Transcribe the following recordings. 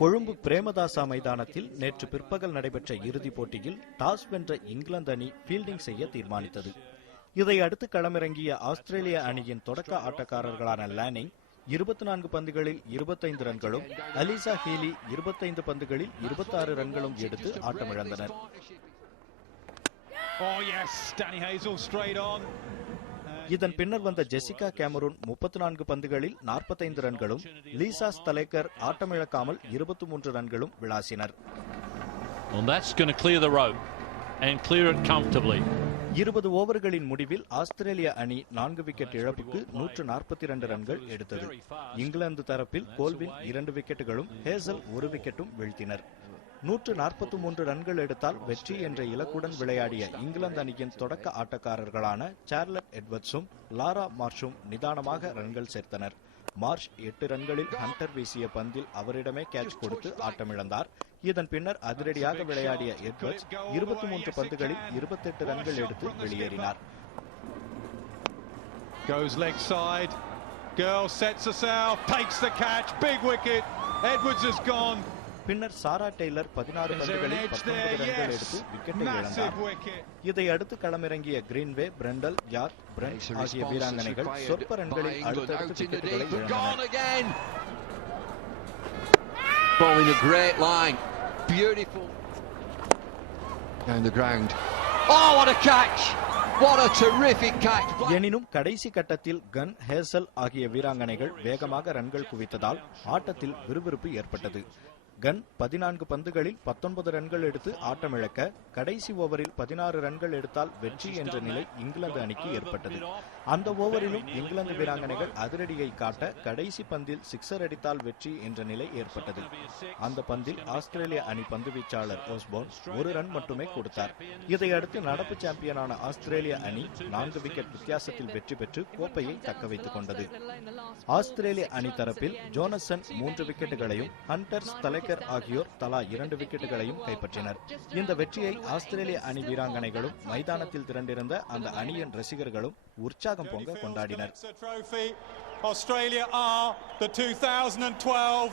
கொழும்பு பிரேமதாசா மைதானத்தில் நேற்று பிற்பகல் நடைபெற்ற இறுதிப் போட்டியில் டாஸ் வென்ற இங்கிலாந்து அணி ஃபீல்டிங் செய்ய தீர்மானித்தது. இதையடுத்து களமிறங்கிய ஆஸ்திரேலிய அணியின் தொடக்க ஆட்டக்காரர்களான லானிங் 24 பந்துகளில் 25 ரன்களும், அலிசா ஹீலி 25 பந்துகளில் 26 ரன்களும் எடுத்து ஆட்டமிழந்தனர். இதன் பின்னர் வந்த ஜெசிகா கேமரூன் 34 பந்துகளில் 45 ரன்களும், லீசா ஸ்தலேக்கர் ஆட்டமிழக்காமல் 23 ரன்களும் விளாசினர். 20 ஓவர்களின் முடிவில் ஆஸ்திரேலிய அணி 4 விக்கெட் இழப்புக்கு 142 ரன்கள் எடுத்தது. இங்கிலாந்து தரப்பில் கோல்வின் 2 விக்கெட்டுகளும் ஹேசல் 1 விக்கெட்டும் வீழ்த்தினர். 143 ரன்கள் எடுத்தால் வெற்றி என்ற இலக்குடன் விளையாடிய இங்கிலாந்து அணியின் தொடக்க ஆட்டக்காரர்களான சார்லட் எட்வர்ட்ஸும் லாரா மார்ஷும் நிதானமாக ரன்கள் சேர்த்தனர். மார்ஷ் 8 ரன்களில் ஹண்டர் வீசிய பந்தில் அவரிடமே கேட்ச் கொடுத்து ஆட்டமிழந்தார். இதன் பின்னர் அதிரடியாக விளையாடிய எட்வர்ட்ஸ் 23 பந்துகளில் 28 ரன்கள் எடுத்து வெளியேறினார். Goes leg side. Girl sets herself, takes the catch, big wicket. Edwards has gone. பின்னர் சாரா டெய்லர் 16 பந்துகளில் 19 ரன்கள் எடுத்து விக்கெட்டை இழந்தார். இதை அடுத்து களமிறங்கிய கிரீன்வே, பிரண்டல், யார்க், பிரண்ட் ஆகிய வீராங்கனைகள் சொற்ப ரன்களில் அடுத்தடுத்து விக்கெட்டுகளை இழந்தனர். Bowling a great line, beautiful down the ground. Oh, what a catch! What a terrific catch! எனினும் கடைசி கட்டத்தில் கன், ஹேசல் ஆகிய வீராங்கனைகள் வேகமாக ரன்கள் குவித்ததால் ஆட்டத்தில் விறுவிறுப்பு ஏற்பட்டது. கன் 14 பந்துகளில் 19 ரன்கள் எடுத்து ஆட்டமிழக்க, கடைசி ஓவரில் 16 ரன்கள் எடுத்தால் வெற்றி என்ற நிலை இங்கிலாந்து அணிக்கு ஏற்பட்டது. அந்த ஓவரிலும் இங்கிலாந்து வீராங்கனைகள் அதிரடியை காட்ட, கடைசி பந்தில் சிக்ஸர் அடித்தால் வெற்றி என்ற நிலை ஏற்பட்டது. அந்த பந்தில் ஆஸ்திரேலிய அணி பந்துவீச்சாளர் ஓஸ்போர்ன் 1 ரன் மட்டுமே கொடுத்தார். இதையடுத்து நடப்பு சாம்பியனான ஆஸ்திரேலிய அணி 4 விக்கெட் வித்தியாசத்தில் வெற்றி பெற்று கோப்பையை தக்க வைத்துக் கொண்டது. ஆஸ்திரேலிய அணி தரப்பில் ஜோனசன் 3 விக்கெட்டுகளையும், ஹண்டர், ஸ்தலேக்கர் ஆகியோர் தலா 2 விக்கெட்டுகளையும் கைப்பற்றினர். இந்த வெற்றியை ஆஸ்திரேலிய அணி வீராங்கனைகளும் மைதானத்தில் திரண்டிருந்த அந்த அணியின் ரசிகர்களும் உற்சாகம் பொங்க கொண்டாடினர். Australia are the 2012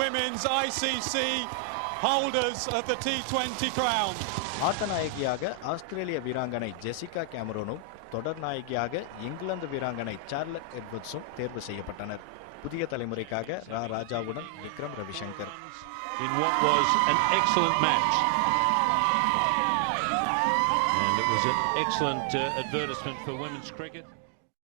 Women's ICC holders of the T20 crown. ஆட்டநாயகியாக ஆஸ்திரேலிய வீராங்கனை ஜெசிகா கேமரூனும், தொடர் நாயகியாக இங்கிலாந்து வீராங்கனை சார்லட் எட்வர்ட்ஸும் தேர்வு செய்யப்பட்டனர். புதிய தலைமுறைக்காக ரா ராஜாவுடன் Vikram Ravishankar. In what was an excellent match, and it was an excellent advertisement for women's cricket.